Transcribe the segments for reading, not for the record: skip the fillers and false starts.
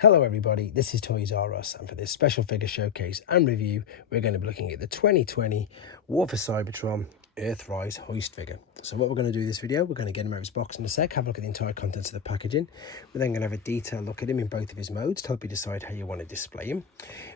Hello everybody, this is Toys R Us, and for this special figure showcase and review we're going to be looking at the 2020 Wfc Cybertron Earthrise Hoist figure. So what we're going to do in this video, we're going to get him out of his box in a sec, have a look at the entire contents of the packaging. We're then going to have a detailed look at him in both of his modes to help you decide how you want to display him.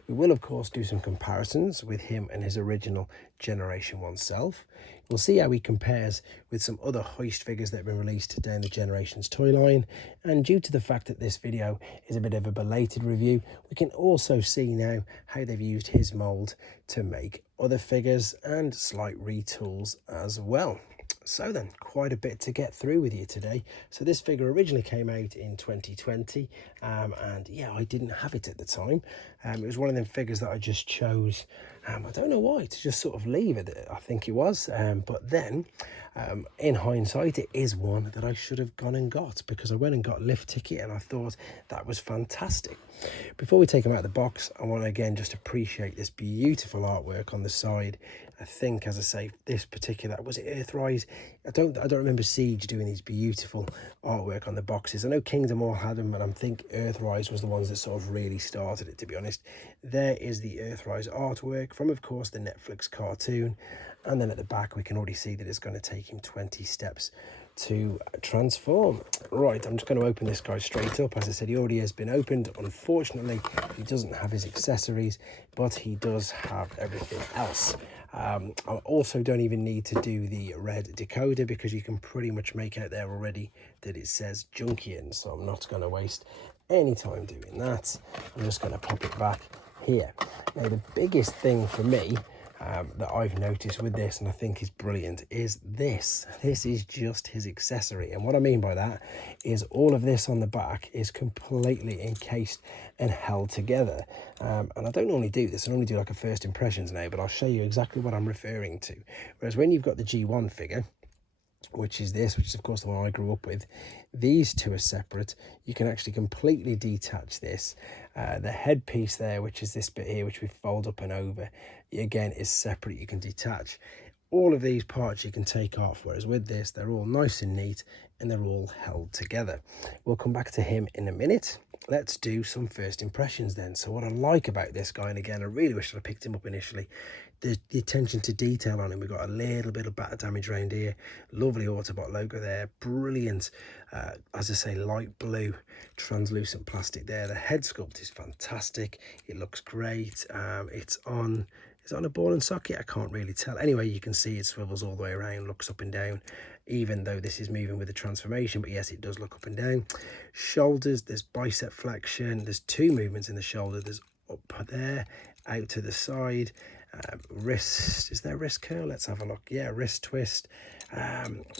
We will of course do some comparisons with him and his original Generation 1 self. We'll see how he compares with some other Hoist figures that have been released down the Generations toy line, and due to the fact that this video is a bit of a belated review, we can also see now how they've used his mould to make other figures and slight retools as well. So then, quite a bit to get through with you today. So this figure originally came out in 2020, and yeah, I didn't have it at the time. It was one of them figures that I just chose, I don't know why, to just sort of leave it, I think it was. But then, in hindsight, it is one that I should have gone and got, because I went and got a lift ticket and I thought that was fantastic. Before we take him out of the box, I want to again just appreciate this beautiful artwork on the side. I think, as I say, this particular, was it Earthrise? I don't remember Siege doing these beautiful artwork on the boxes. I know Kingdom all had them, and I think Earthrise was the ones that sort of really started it, to be honest. There is the Earthrise artwork from, of course, the Netflix cartoon. And then at the back, we can already see that it's going to take him 20 steps to transform. Right, I'm just going to open this guy straight up. As I said, he already has been opened. Unfortunately, he doesn't have his accessories, but he does have everything else. I also don't even need to do the red decoder, because you can pretty much make out there already that it says Junkian, so I'm not going to waste any time doing that. I'm just going to pop it back here. Now, the biggest thing for me that I've noticed with this, and I think is brilliant, is this. This is just his accessory, and what I mean by that is all of this on the back is completely encased and held together. And I don't normally do this, I normally do like a first impressions now, but I'll show you exactly what I'm referring to. Whereas when you've got the G1 figure, which is of course the one I grew up with, these two are separate. You can actually completely detach this. The headpiece there, which is this bit here, which we fold up and over, again is separate. You can detach all of these parts, you can take off, whereas with this they're all nice and neat and they're all held together. We'll come back to him in a minute. Let's do some first impressions then. So what I like about this guy, and again I really wish I picked him up initially, the attention to detail on him. We've got a little bit of batter damage around here, lovely Autobot logo there, brilliant, as I say, light blue translucent plastic there. The head sculpt is fantastic, it looks great. It's on a ball and socket, I can't really tell. Anyway, you can see it swivels all the way around, looks up and down, even though this is moving with the transformation, but yes, it does look up and down. Shoulders, there's bicep flexion, there's two movements in the shoulder, there's up there, out to the side. Wrist, is there wrist curl? Let's have a look. Yeah, wrist twist,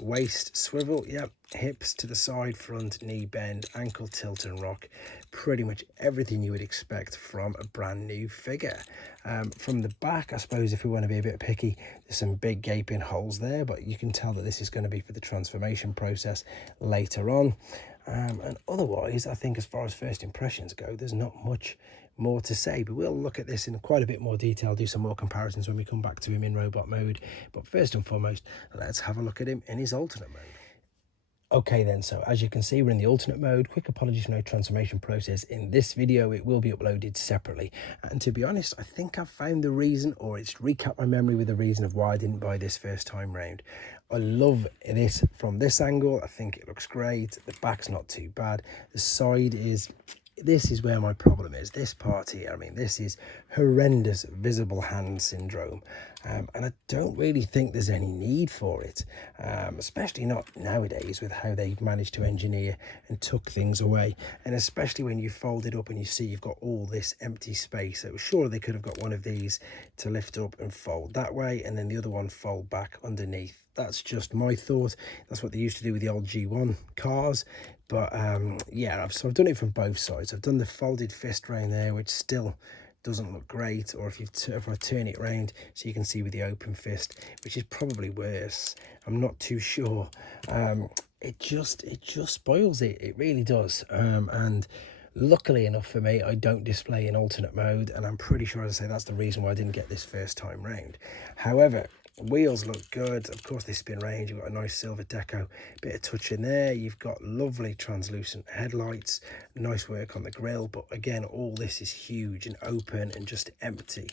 waist swivel, yep, hips to the side, front, knee bend, ankle tilt and rock. Pretty much everything you would expect from a brand new figure. From the back, I suppose if we want to be a bit picky, there's some big gaping holes there, but you can tell that this is going to be for the transformation process later on. And otherwise, I think as far as first impressions go, there's not much more to say, but we'll look at this in quite a bit more detail, do some more comparisons when we come back to him in robot mode. But first and foremost, let's have a look at him in his alternate mode. Okay then, so as you can see, we're in the alternate mode. Quick apologies for no transformation process in this video. It will be uploaded separately, and to be honest, I think I've found the reason, or it's recapped my memory with the reason of why I didn't buy this first time round. I love this from this angle. I think it looks great. The back's not too bad. The side is, this is where my problem is. This part here, I mean, this is horrendous visible hand syndrome, and I don't really think there's any need for it, especially not nowadays with how they've managed to engineer and tuck things away, and especially when you fold it up and you see you've got all this empty space. So sure, they could have got one of these to lift up and fold that way, and then the other one fold back underneath. That's just my thought. That's what they used to do with the old G1 cars. But yeah, so I've done it from both sides. I've done the folded fist round there, which still doesn't look great, or if I turn it around so you can see with the open fist, which is probably worse. I'm not too sure. It just spoils it. It really does. And luckily enough for me, I don't display in alternate mode, and I'm pretty sure, as I say, that's the reason why I didn't get this first time round. However, Wheels look good. Of course, they spin range. You've got a nice silver deco, bit of touch in there. You've got lovely translucent headlights, nice work on the grille. But again, all this is huge and open and just empty.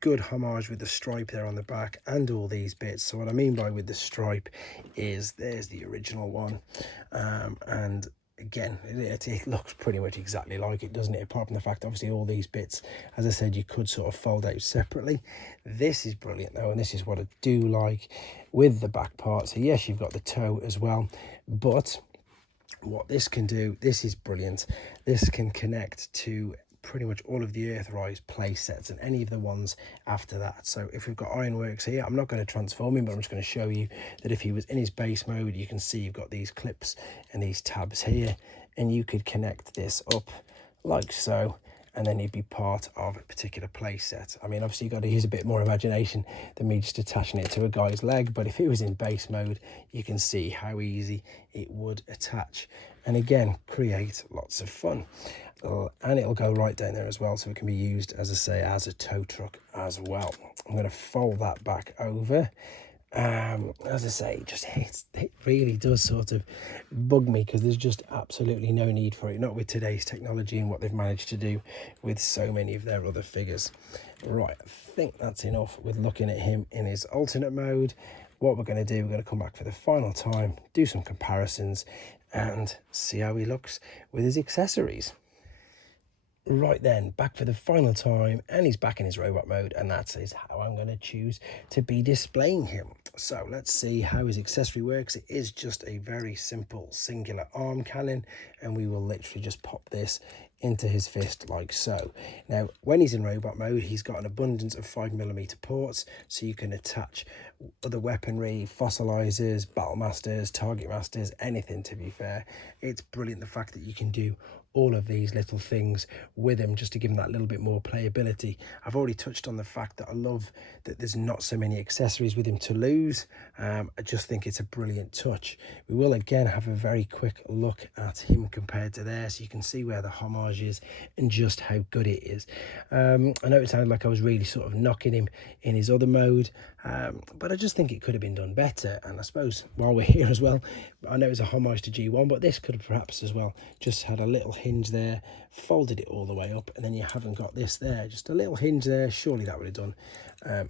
Good homage with the stripe there on the back and all these bits. So what I mean by with the stripe is there's the original one, and again, it looks pretty much exactly like it, doesn't it? Apart from the fact, obviously, all these bits, as I said, you could sort of fold out separately. This is brilliant, though, and this is what I do like with the back part. So, yes, you've got the toe as well, but what this can do, this is brilliant. This can connect to pretty much all of the Earthrise play sets and any of the ones after that. So if we've got Ironworks here, I'm not going to transform him, but I'm just going to show you that if he was in his base mode, you can see you've got these clips and these tabs here, and you could connect this up like so, and then he'd be part of a particular play set. I mean, obviously you've got to use a bit more imagination than me just attaching it to a guy's leg, but if it was in base mode, you can see how easy it would attach, and again, create lots of fun. And it'll go right down there as well, so it can be used, as I say, as a tow truck as well. I'm going to fold that back over. As I say, it really does sort of bug me, because there's just absolutely no need for it, not with today's technology and what they've managed to do with so many of their other figures. Right, I think that's enough with looking at him in his alternate mode. What we're going to do, we're going to come back for the final time, do some comparisons, and see how he looks with his accessories. Right then, back for the final time, and he's back in his robot mode, and that is how I'm going to choose to be displaying him. So let's see how his accessory works. It is just a very simple singular arm cannon, and we will literally just pop this into his fist like so. Now, when he's in robot mode, he's got an abundance of 5mm ports, so you can attach other weaponry, fossilizers, battle masters, target masters, anything, to be fair. It's brilliant the fact that you can do all of these little things with him, just to give him that little bit more playability. I've already touched on the fact that I love that there's not so many accessories with him to lose. I just think it's a brilliant touch. We will again have a very quick look at him compared to there, so you can see where the homage is and just how good it is. I know it sounded like I was really sort of knocking him in his other mode, but I just think it could have been done better. And I suppose while we're here as well, I know it's a homage to G1, but this could have perhaps as well just had a little hinge there, folded it all the way up, and then you haven't got this there, just a little hinge there. Surely that would have done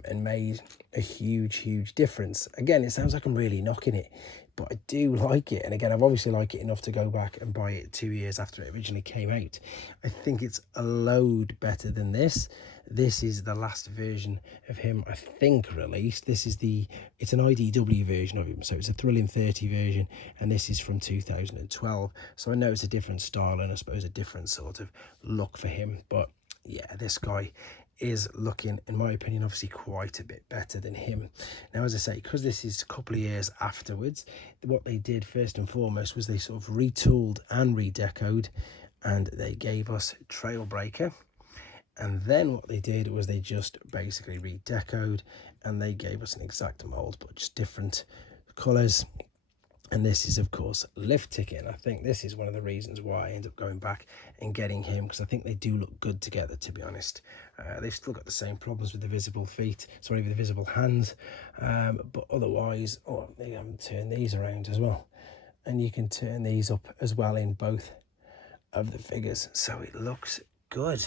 and made a huge difference. Again, it sounds like I'm really knocking it, but I do like it. And again, I've obviously liked it enough to go back and buy it 2 years after it originally came out. I think it's a load better than this. This is the last version of him, I think, released. It's an IDW version of him, so it's a Thrilling 30 version, and this is from 2012. So I know it's a different style and I suppose a different sort of look for him, but yeah, this guy is looking, in my opinion, obviously quite a bit better than him. Now, as I say, because this is a couple of years afterwards, what they did first and foremost was they sort of retooled and redecoed, and they gave us Trailbreaker. And then what they did was they just basically redecoed, and they gave us an exact mold, but just different colours. And this is, of course, Lift Ticket. And I think this is one of the reasons why I end up going back and getting him, because I think they do look good together, to be honest. They've still got the same problems with the visible feet, sorry, with the visible hands. But otherwise, oh, they haven't turned these around as well. And you can turn these up as well in both of the figures. So it looks good.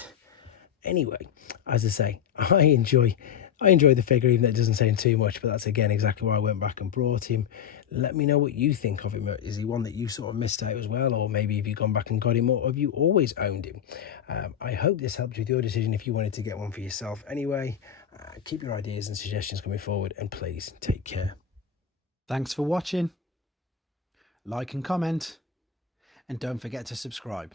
Anyway, as I say, I enjoy the figure, even though it doesn't sound too much, but that's again exactly why I went back and brought him. Let me know what you think of him. Is he one that you sort of missed out as well, or maybe have you gone back and got him, or have you always owned him? I hope this helped with your decision if you wanted to get one for yourself. Anyway, keep your ideas and suggestions coming forward, and please take care. Thanks for watching. Like and comment, and don't forget to subscribe.